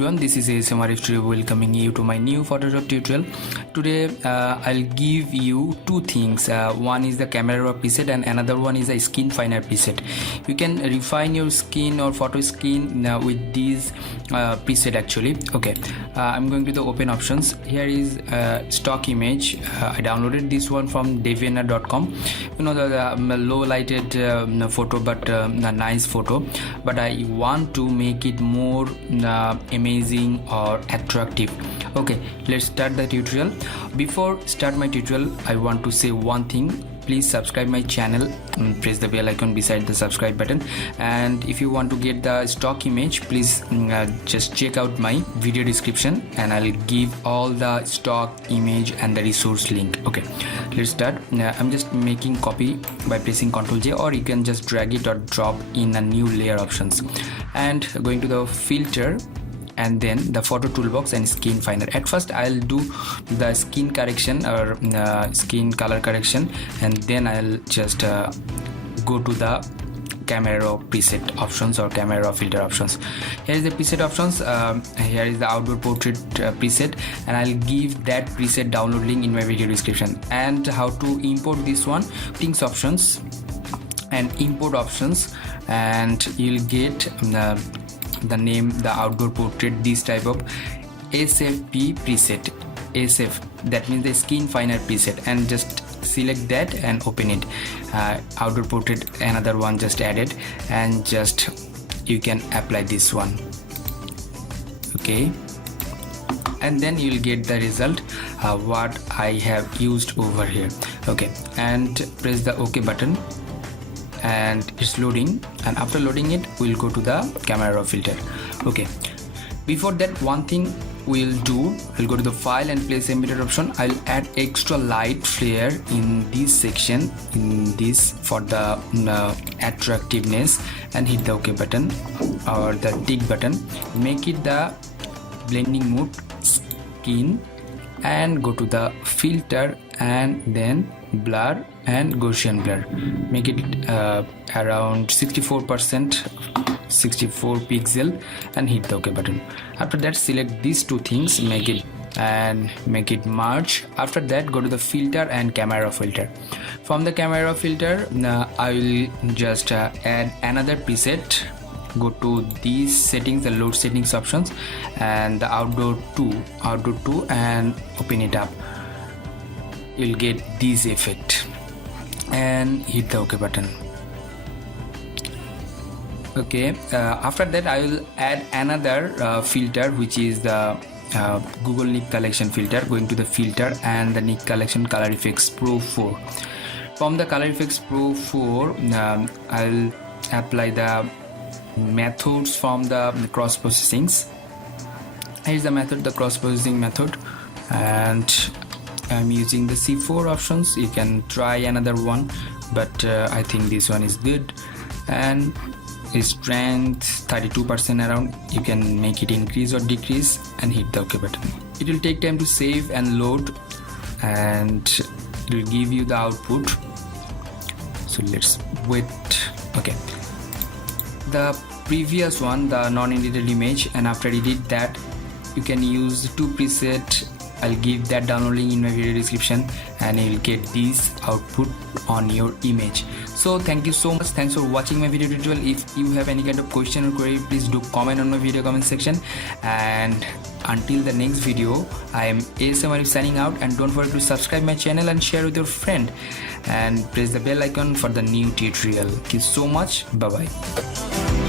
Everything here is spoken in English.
everyone, this is ASM Arif today welcoming you to my new Photoshop tutorial. Today I'll give you two things. One is the camera raw preset and another one is a Skinfiner preset. You can refine your skin or photo skin with these preset actually. Okay, I'm going to the open options. Here is stock image. I downloaded this one from deviner.com. You know, the low lighted photo, but a nice photo, but I want to make it more amazing or attractive. Okay, let's start the tutorial. Before start my tutorial, I want to say one thing. Please subscribe my channel and press the bell icon beside the subscribe button. And if you want to get the stock image, please just check out my video description and I'll give all the stock image and the resource link. Okay, let's start. I'm just making copy by pressing Ctrl J, or you can just drag it or drop in a new layer options and going to the filter and then the photo toolbox and Skinfiner. At first I'll do the skin correction or skin color correction, and then I'll just go to the camera raw preset options or camera raw filter options. Here is the preset options. Here is the outdoor portrait preset, and I'll give that preset download link in my video description. And how to import this one, things options and import options, and you'll get the name, the outdoor portrait, this type of SFP preset. SF, that means the Skinfiner preset, and just select that and open it. Outdoor portrait, another one just added, and just you can apply this one. Okay, and then you'll get the result what I have used over here. Okay, and press the OK button and it's loading, and after loading it we'll go to the camera raw filter. Okay, before that, one thing we'll do, we'll go to the file and place embedder option. I'll add extra light flare in this section, in this, for the attractiveness, and hit the OK button or the tick button. Make it the blending mode skin and go to the filter and then blur and Gaussian blur. Make it around 64%, 64 pixel, and hit the OK button. After that, select these two things, make it merge. After that, go to the filter and camera filter. From the camera filter, I will just add another preset. Go to these settings, the load settings options, and the outdoor 2, and open it up. You'll get this effect and hit the OK button. Okay, after that I will add another filter, which is the Google Nik Collection filter. Going to the filter and the Nik Collection Color Effects Pro 4. From the Color Effects Pro 4, I'll apply the methods from the cross processings. Here's the method, the cross processing method, and I'm using the C4 options. You can try another one, but I think this one is good. And strength 32% around, you can make it increase or decrease and hit the OK button. It will take time to save and load, and it will give you the output, so let's wait. Okay, the previous one, the non-edited image, and after edit that you can use two preset. I'll give that download link in my video description, and you'll get this output on your image. So thank you so much. Thanks for watching my video tutorial. If you have any kind of question or query, please do comment on my video comment section. And until the next video, I am ASM Arif signing out, and don't forget to subscribe my channel and share with your friend, and press the bell icon for the new tutorial. Thank you so much. Bye bye.